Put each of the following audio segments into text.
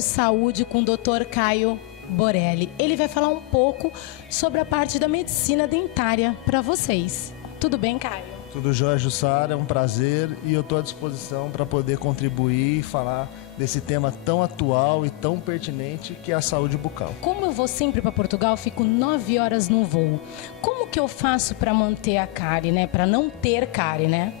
Momento Saúde com o Dr. Caio Borelli. Ele vai falar um pouco sobre a parte da medicina dentária para vocês. Tudo bem, Caio? Tudo jóia, Jussara, é um prazer e eu estou à disposição para poder contribuir e falar desse tema tão atual e tão pertinente que é a saúde bucal. Como eu vou sempre para Portugal, fico 9 horas no voo. Como que eu faço para manter a cárie, né? Para não ter cárie, né?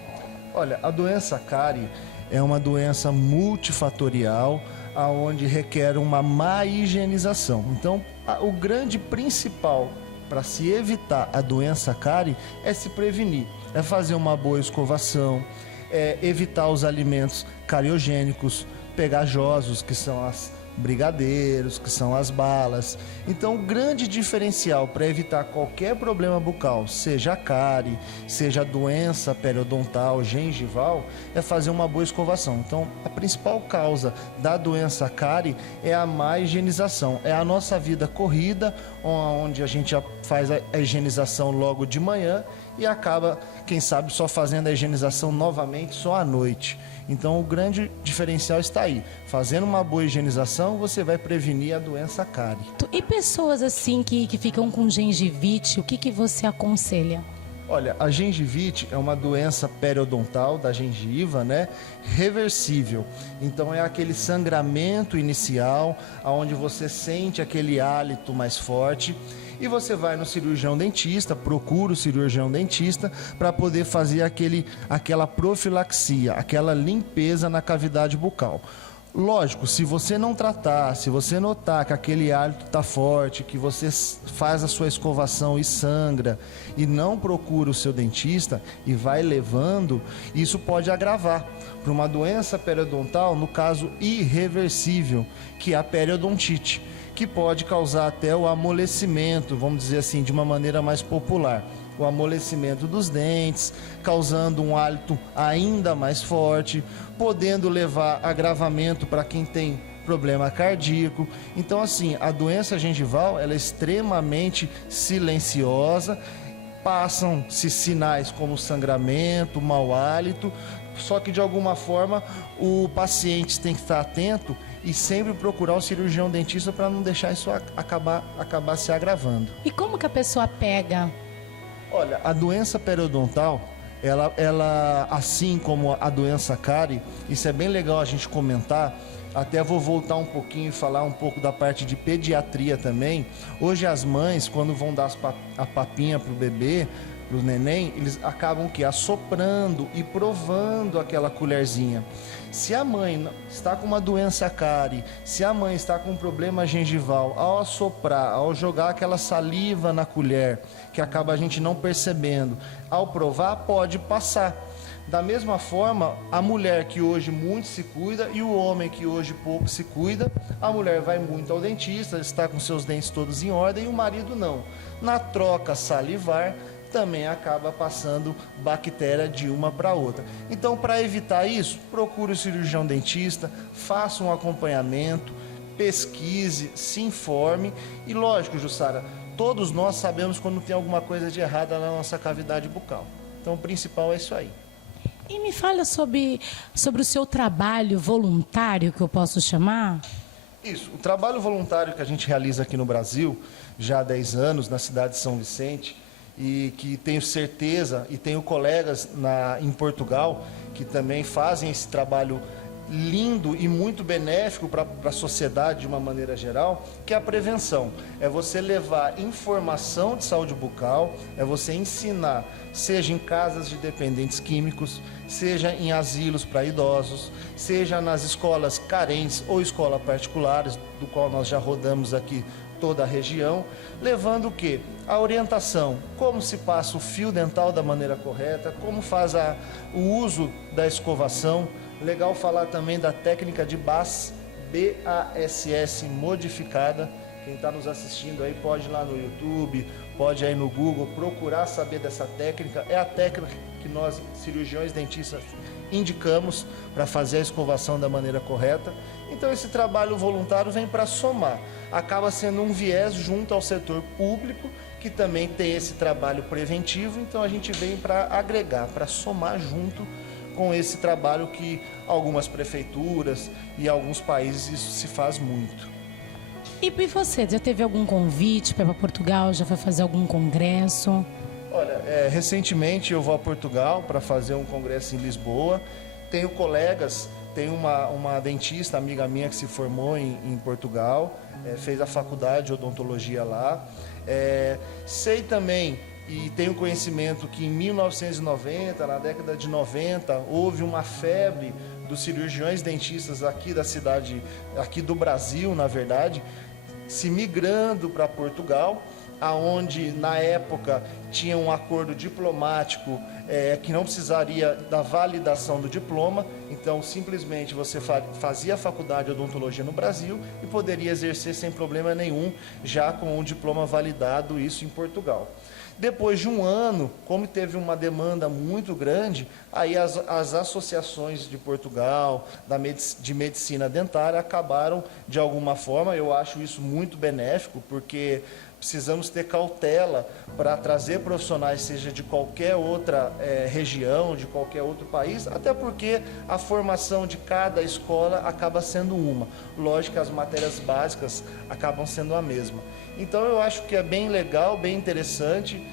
Olha, a doença cárie é uma doença multifatorial, aonde requer uma má higienização. Então, o grande principal para se evitar a doença cárie é se prevenir, é fazer uma boa escovação, é evitar os alimentos cariogênicos, pegajosos, que são as brigadeiros, que são as balas. Então, o grande diferencial para evitar qualquer problema bucal, seja a cárie, seja a doença periodontal, gengival, é fazer uma boa escovação. Então, a principal causa da doença cárie é a má higienização. É a nossa vida corrida, onde a gente já faz a higienização logo de manhã e acaba, quem sabe, só fazendo a higienização novamente só à noite. Então, o grande diferencial está aí. Fazendo uma boa higienização, você vai prevenir a doença cárie. E pessoas assim que ficam com gengivite, o que você aconselha? Olha, a gengivite é uma doença periodontal da gengiva, né? Reversível. Então é aquele sangramento inicial, onde você sente aquele hálito mais forte. E você vai no cirurgião dentista, procura o cirurgião dentista para poder fazer aquela profilaxia, aquela limpeza na cavidade bucal. Lógico, se você não tratar, se você notar que aquele hálito está forte, que você faz a sua escovação e sangra e não procura o seu dentista e vai levando, isso pode agravar para uma doença periodontal, no caso irreversível, que é a periodontite, que pode causar até o amolecimento, vamos dizer assim, de uma maneira mais popular. O amolecimento dos dentes, causando um hálito ainda mais forte, podendo levar agravamento para quem tem problema cardíaco. Então, assim, a doença gengival ela é extremamente silenciosa, passam-se sinais como sangramento, mau hálito, só que de alguma forma o paciente tem que estar atento e sempre procurar o cirurgião dentista para não deixar isso acabar se agravando. E como que a pessoa pega? Olha, a doença periodontal, ela assim como a doença cárie, isso é bem legal a gente comentar. Até vou voltar um pouquinho e falar um pouco da parte de pediatria também. Hoje as mães, quando vão dar a papinha para o bebê, para o neném, eles acabam assoprando e provando aquela colherzinha. Se a mãe está com uma doença cárie, se a mãe está com um problema gengival, ao assoprar, ao jogar aquela saliva na colher, que acaba a gente não percebendo, ao provar, pode passar. Da mesma forma, a mulher que hoje muito se cuida e o homem que hoje pouco se cuida, a mulher vai muito ao dentista, está com seus dentes todos em ordem e o marido não. Na troca salivar, também acaba passando bactéria de uma para outra. Então, para evitar isso, procure o cirurgião dentista, faça um acompanhamento, pesquise, se informe e, lógico, Jussara, todos nós sabemos quando tem alguma coisa de errada na nossa cavidade bucal. Então, o principal é isso aí. E me fala sobre o seu trabalho voluntário, que eu posso chamar? Isso, o trabalho voluntário que a gente realiza aqui no Brasil, já há 10 anos, na cidade de São Vicente, e que tenho certeza, e tenho colegas em Portugal, que também fazem esse trabalho lindo e muito benéfico para a sociedade de uma maneira geral, que é a prevenção. É você levar informação de saúde bucal, é você ensinar, seja em casas de dependentes químicos, seja em asilos para idosos, seja nas escolas carentes ou escolas particulares, do qual nós já rodamos aqui toda a região, levando o quê? A orientação, como se passa o fio dental da maneira correta, como faz o uso da escovação. Legal falar também da técnica de BASS, B-A-S-S modificada. Quem está nos assistindo aí pode ir lá no YouTube, pode ir aí no Google, procurar saber dessa técnica. É a técnica que nós, cirurgiões dentistas, indicamos para fazer a escovação da maneira correta. Então esse trabalho voluntário vem para somar. Acaba sendo um viés junto ao setor público, que também tem esse trabalho preventivo. Então a gente vem para agregar, para somar junto com esse trabalho que algumas prefeituras e alguns países isso se faz muito. E você, já teve algum convite para Portugal? Já foi fazer algum congresso? Olha, recentemente eu vou a Portugal para fazer um congresso em Lisboa. Tenho colegas, tem uma dentista, amiga minha, que se formou em Portugal, fez a faculdade de odontologia lá. Sei também e tenho conhecimento que em 1990, na década de 90, houve uma febre dos cirurgiões dentistas aqui da cidade, aqui do Brasil, na verdade, se migrando para Portugal, aonde na época tinha um acordo diplomático que não precisaria da validação do diploma, então simplesmente você fazia a faculdade de odontologia no Brasil e poderia exercer sem problema nenhum, já com um diploma validado, isso em Portugal. Depois de um ano, como teve uma demanda muito grande, aí as associações de Portugal, de medicina dentária, acabaram de alguma forma, eu acho isso muito benéfico, porque precisamos ter cautela para trazer profissionais, seja de qualquer outra região, de qualquer outro país, até porque a formação de cada escola acaba sendo uma. Lógico que as matérias básicas acabam sendo a mesma. Então eu acho que é bem legal, bem interessante.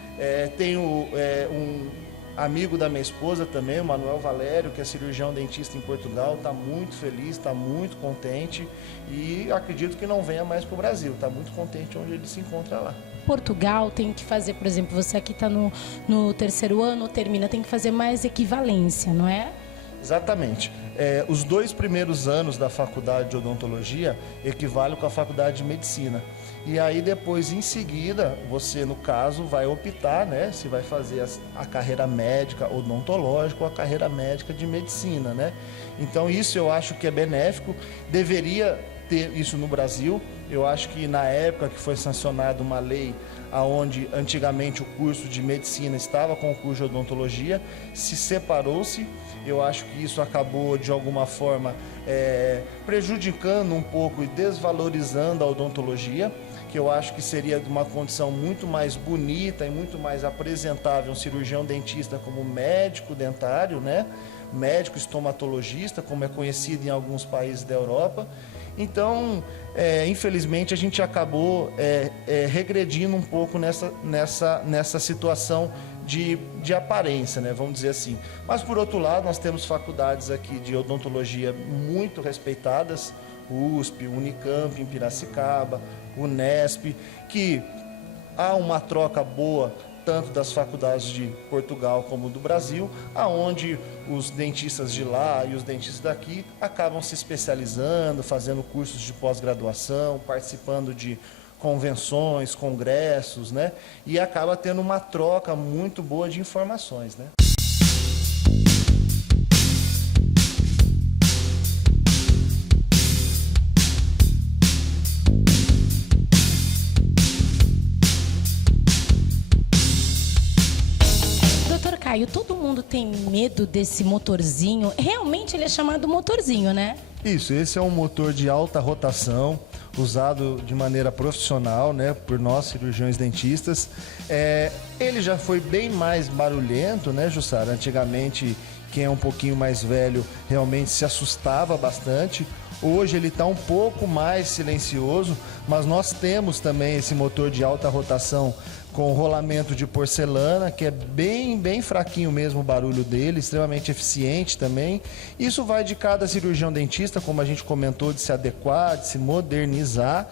Tenho um amigo da minha esposa também, o Manuel Valério, que é cirurgião dentista em Portugal, está muito feliz, está muito contente e acredito que não venha mais para o Brasil, está muito contente onde ele se encontra lá. Portugal tem que fazer, por exemplo, você aqui está no 3º ano, termina, tem que fazer mais equivalência, não é? Exatamente. Os 2 primeiros anos da faculdade de odontologia equivalem com a faculdade de medicina. E aí depois, em seguida, você, no caso, vai optar, né, se vai fazer a carreira médica odontológica ou a carreira médica de medicina, né? Então isso eu acho que é benéfico, deveria ter isso no Brasil. Eu acho que na época que foi sancionada uma lei onde antigamente o curso de medicina estava com o curso de odontologia, se separou-se. Eu acho que isso acabou de alguma forma prejudicando um pouco e desvalorizando a odontologia, que eu acho que seria de uma condição muito mais bonita e muito mais apresentável um cirurgião dentista como médico dentário, né? Médico estomatologista, como é conhecido em alguns países da Europa. Então, infelizmente, a gente acabou regredindo um pouco nessa situação de aparência, né? Vamos dizer assim. Mas, por outro lado, nós temos faculdades aqui de odontologia muito respeitadas, USP, Unicamp em Piracicaba, Unesp, que há uma troca boa tanto das faculdades de Portugal como do Brasil, aonde os dentistas de lá e os dentistas daqui acabam se especializando, fazendo cursos de pós-graduação, participando de convenções, congressos, né? E acaba tendo uma troca muito boa de informações, né? Caio, todo mundo tem medo desse motorzinho. Realmente ele é chamado motorzinho, né? Isso, esse é um motor de alta rotação, usado de maneira profissional, né, por nós cirurgiões dentistas. Ele já foi bem mais barulhento, né, Jussara? Antigamente, quem é um pouquinho mais velho realmente se assustava bastante. Hoje ele está um pouco mais silencioso, mas nós temos também esse motor de alta rotação com rolamento de porcelana, que é bem fraquinho mesmo o barulho dele, extremamente eficiente também. Isso vai de cada cirurgião dentista, como a gente comentou, de se adequar, de se modernizar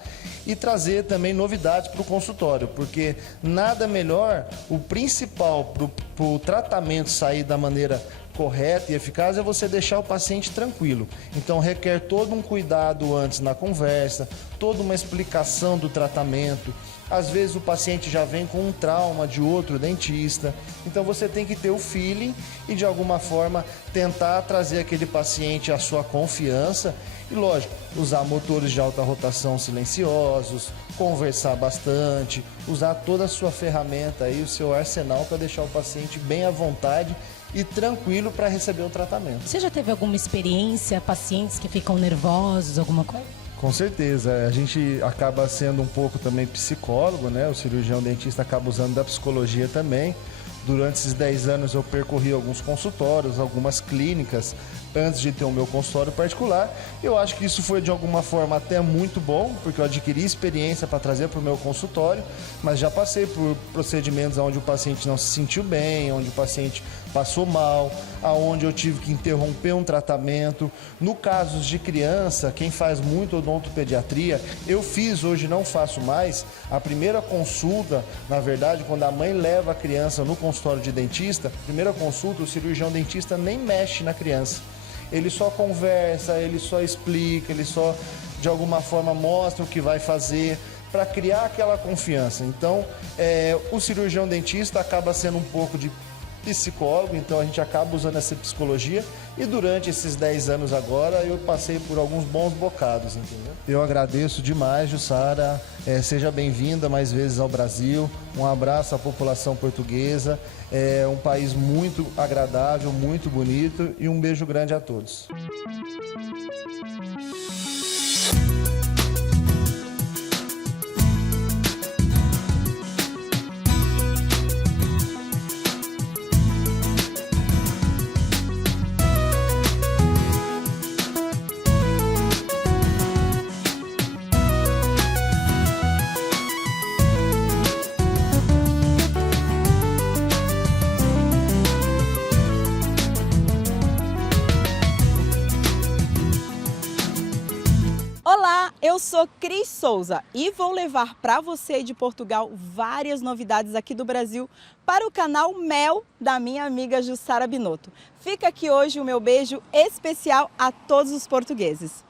e trazer também novidades para o consultório, porque nada melhor, o principal para o tratamento sair da maneira correta e eficaz é você deixar o paciente tranquilo. Então requer todo um cuidado antes na conversa, toda uma explicação do tratamento. Às vezes o paciente já vem com um trauma de outro dentista, então você tem que ter o feeling e de alguma forma tentar trazer aquele paciente à sua confiança e, lógico, usar motores de alta rotação silenciosos, conversar bastante, usar toda a sua ferramenta aí, o seu arsenal para deixar o paciente bem à vontade e tranquilo para receber o tratamento. Você já teve alguma experiência, pacientes que ficam nervosos, alguma coisa? Com certeza, a gente acaba sendo um pouco também psicólogo, né? O cirurgião dentista acaba usando da psicologia também, Durante esses 10 anos eu percorri alguns consultórios, algumas clínicas, antes de ter o meu consultório particular. Eu acho que isso foi de alguma forma até muito bom, porque eu adquiri experiência para trazer para o meu consultório, mas já passei por procedimentos onde o paciente não se sentiu bem, onde o paciente passou mal, aonde eu tive que interromper um tratamento. No caso de criança, quem faz muito odontopediatria, eu fiz, hoje não faço mais, a primeira consulta, na verdade, quando a mãe leva a criança no consultório de dentista, primeira consulta, o cirurgião dentista nem mexe na criança. Ele só conversa, ele só explica, ele só de alguma forma mostra o que vai fazer para criar aquela confiança. Então, o cirurgião dentista acaba sendo um pouco de psicólogo, então a gente acaba usando essa psicologia, e durante esses 10 anos agora eu passei por alguns bons bocados, entendeu? Eu agradeço demais, Jussara, seja bem-vinda mais vezes ao Brasil, um abraço à população portuguesa, é um país muito agradável, muito bonito, e um beijo grande a todos. Olá, eu sou Cris Souza e vou levar para você de Portugal várias novidades aqui do Brasil para o canal Mel da minha amiga Jussara Binotto. Fica aqui hoje o meu beijo especial a todos os portugueses.